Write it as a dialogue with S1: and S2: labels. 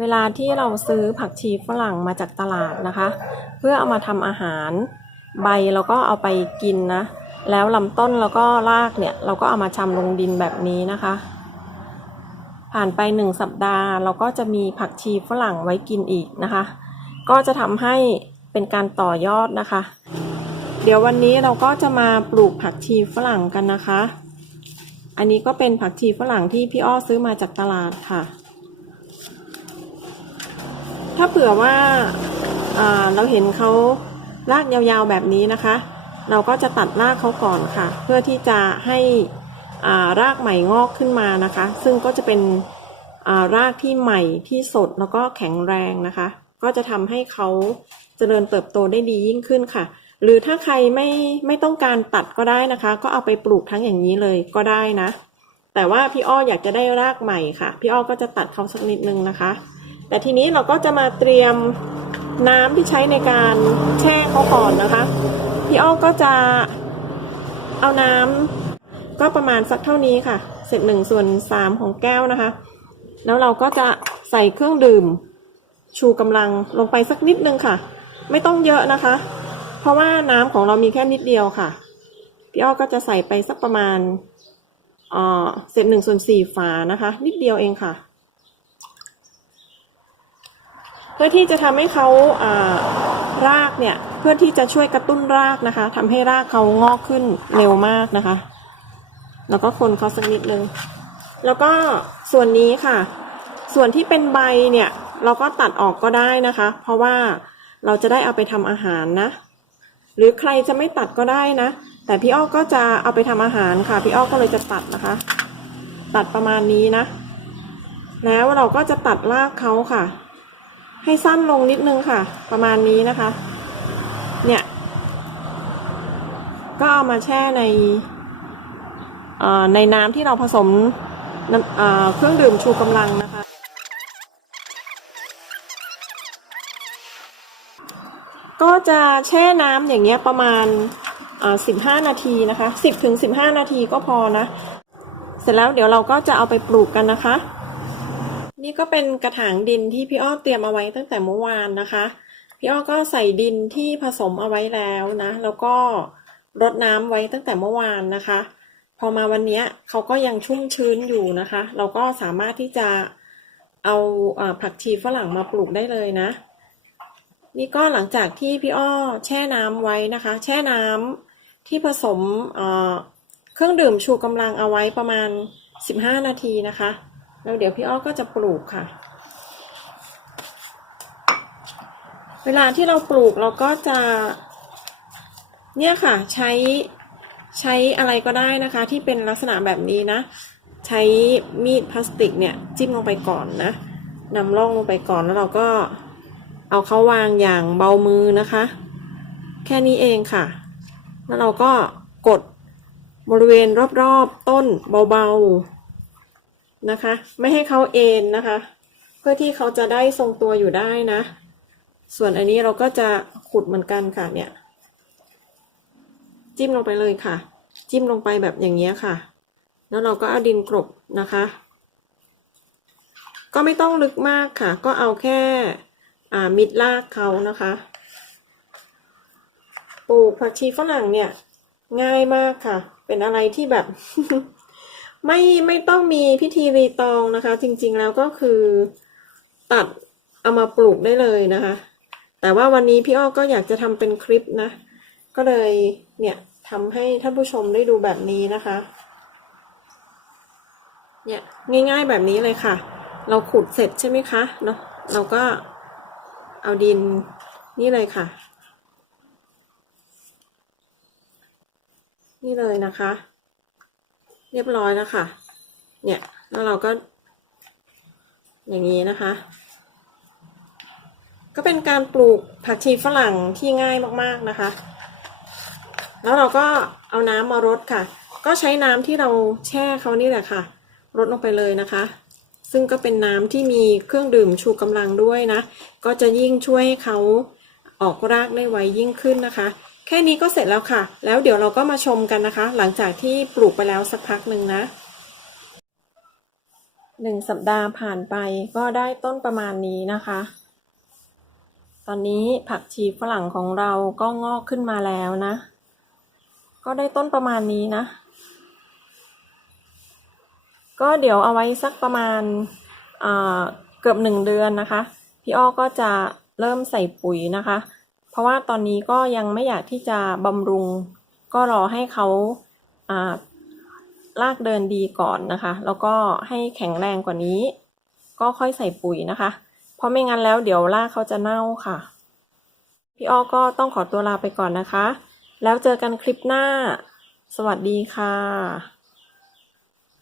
S1: เวลาที่เราซื้อผักชีฝรั่งมาจากตลาดนะคะ เพื่อเอามาทำอาหารใบเราก็เอาไปกินนะ แล้วลำต้นแล้วก็รากเนี่ย เราก็เอามาชำลงดินแบบนี้นะคะ ผ่านไปหนึ่งสัปดาห์เราก็จะมีผักชีฝรั่งไว้กินอีกนะคะ ก็จะทำให้เป็นการต่อยอดนะคะ เดี๋ยววันนี้เราก็จะมาปลูกผักชีฝรั่งกันนะคะ อันนี้ก็เป็นผักชีฝรั่งที่พี่อ้อซื้อมาจากตลาดค่ะ ถ้าเผื่อว่าาเราเห็นเขารากยาวๆแบบนี้นะคะ เราก็จะตัดรากเขาก่อนค่ะ เพื่อที่จะให้ารากใหม่งอกขึ้นมานะคะ ซึ่งก็จะเป็นารากที่ใหม่ที่สดแล้วก็แข็งแรงนะคะ ก็จะทำให้เขาเจริญเติบโตได้ดียิ่งขึ้นค่ะ หรือถ้าใครไม่ไม่ต้องการตัดก็ได้นะคะ ก็เอาไปปลูกทั้งอย่างนี้เลยก็ได้นะ แต่ว่าพี่อ้ออยากจะได้รากใหม่ค่ะ พี่อ้อก็จะตัดเขาสักนิดนึงนะคะ แต่ทีนี้เราก็จะมาเตรียมน้ำที่ใช้ในการแช่เขาก่อนนะคะ พี่อ้อก็จะเอาน้ำก็ประมาณสักเท่านี้ค่ะเศษหนึ่งส่วนสามของแก้วนะคะ แล้วเราก็จะใส่เครื่องดื่ม ชูกำลังลงไปสักนิดนึงค่ะ ไม่ต้องเยอะนะคะ เพราะว่าน้ำของเรามีแค่นิดเดียวค่ะ พี่อ้อก็จะใส่ไปสักประมาณเออเศษหนึ่งส่วนสี่ฝานะคะ นิดเดียวเองค่ะ เพื่อที่จะทำให้เขาารากเนี่ยเพื่อที่จะช่วยกระตุ้นรากนะคะทำให้รากเขางอกขึ้นเร็วมากนะคะ แล้วก็คนเขาสักนิดนึงแล้วก็ส่วนนี้ค่ะ ส่วนที่เป็นใบเนี่ยเราก็ตัดออกก็ได้นะคะ เพราะว่าเราจะได้เอาไปทำอาหารนะ หรือใครจะไม่ตัดก็ได้นะ แต่พี่อ้อก็จะเอาไปทำอาหารค่ะ พี่อ้อก็เลยจะตัดนะคะ ตัดประมาณนี้นะ แล้วเราก็จะตัดรากเขาค่ะ ให้สั้นลงนิดนึงค่ะ ประมาณนี้นะคะ เนี่ย ก็เอามาแช่ในในน้ำที่เราผสมเครื่องดื่มชูกำลังนะคะ ก็จะแช่น้ำอย่างเงี้ยประมาณสิบห้านาทีนะคะสิบถึงสิบห้านาทีก็พอนะ เสร็จแล้วเดี๋ยวเราก็จะเอาไปปลูกกันนะคะ นี่ก็เป็นกระถางดินที่พี่อ้อเตรียมเอาไว้ตั้งแต่เมื่อวานนะคะ พี่อ้อก็ใส่ดินที่ผสมเอาไว้แล้วนะ แล้วก็รดน้ำไว้ตั้งแต่เมื่อวานนะคะ พอมาวันนี้เขาก็ยังชุ่มชื้นอยู่นะคะ เราก็สามารถที่จะเอาผักชีฝรั่งมาปลูกได้เลยนะ นี่ก็หลังจากที่พี่อ้อแช่น้ำไว้นะคะ แช่น้ำที่ผสมเครื่องดื่มชูกำลังเอาไว้ประมาณ 15 นาทีนะคะ แล้วเดี๋ยวพี่อ้อก็จะปลูกค่ะ เวลาที่เราปลูกเราก็จะ เนี่ยค่ะใช้ใช้อะไรก็ได้นะคะ ที่เป็นลักษณะแบบนี้นะ ใช้มีดพลาสติกเนี่ยจิ้มลงไปก่อนนะนำร่องลงไปก่อนแล้วเราก็เอาเขาวางอย่างเบามือนะคะ แค่นี้เองค่ะ แล้วเราก็กดบริเวณรอบๆต้นเบาๆ นะคะ ไม่ให้เขาเอ็นนะคะ เพื่อที่เขาจะได้ทรงตัวอยู่ได้นะ ส่วนอันนี้เราก็จะขุดเหมือนกันค่ะเนี่ย จิ้มลงไปเลยค่ะ จิ้มลงไปแบบอย่างเงี้ค่ะ แล้วเราก็เอาดินกลบนะคะ ก็ไม่ต้องลึกมากค่ะ ก็เอาแค่อ่ามิดรากเขานะคะปลูกผักชีฝรั่งเนี่ย ง่ายมากค่ะ เป็นอะไรที่แบบ ไม่ไม่ต้องมีพิธีรีตองนะคะ จริงๆแล้วก็คือตัดเอามาปลูกได้เลยนะคะ แต่ว่าวันนี้พี่อ้อก็อยากจะทำเป็นคลิปนะ ก็เลยเนี่ยทำให้ท่านผู้ชมได้ดูแบบนี้นะคะ เนี่ยง่ายๆแบบนี้เลยค่ะ เราขุดเสร็จใช่ไหมคะเนาะเราก็เอาดินนี่เลยค่ะ นี่เลยนะคะ รียบร้อยแล้วค่ะ เนี่ยแล้วเราก็ อย่างนี้นะคะ ก็เป็นการปลูกผักชีฝรั่งที่ง่ายมากๆนะคะ แล้วเราก็เอาน้ำมารดค่ะ ก็ใช้น้ำที่เราแช่เขานี่แหละค่ะรดลงไปเลยนะคะ ซึ่งก็เป็นน้ำที่มีเครื่องดื่มชูกำลังด้วยนะ ก็จะยิ่งช่วยให้เขาออกรากได้ไวยิ่งขึ้นนะคะ แค่นี้ก็เสร็จแล้วค่ะ แล้วเดี๋ยวเราก็มาชมกันนะคะ หลังจากที่ปลูกไปแล้วสักพักหนึ่งนะหนึ่งสัปดาห์ผ่านไปก็ได้ต้นประมาณนี้นะคะ ตอนนี้ผักชีฝรั่งของเราก็งอกขึ้นมาแล้วนะ ก็ได้ต้นประมาณนี้นะ ก็เดี๋ยวเอาไว้สักประมาณเกือบหนึ่งเดือนนะคะ พี่อ้อก็จะเริ่มใส่ปุ๋ยนะคะ ราะว่าตอนนี้ก็ยังไม่อยากที่จะบำรุง ก็รอให้เขาอ่ารากเดินดีก่อนนะคะ แล้วก็ให้แข็งแรงกว่านี้ ก็ค่อยใส่ปุ๋ยนะคะ เพราะไม่งั้นแล้วเดี๋ยวรากเขาจะเน่าค่ะ พี่อ้อก็ต้องขอตัวลาไปก่อนนะคะ แล้วเจอกันคลิปหน้า สวัสดีค่ะ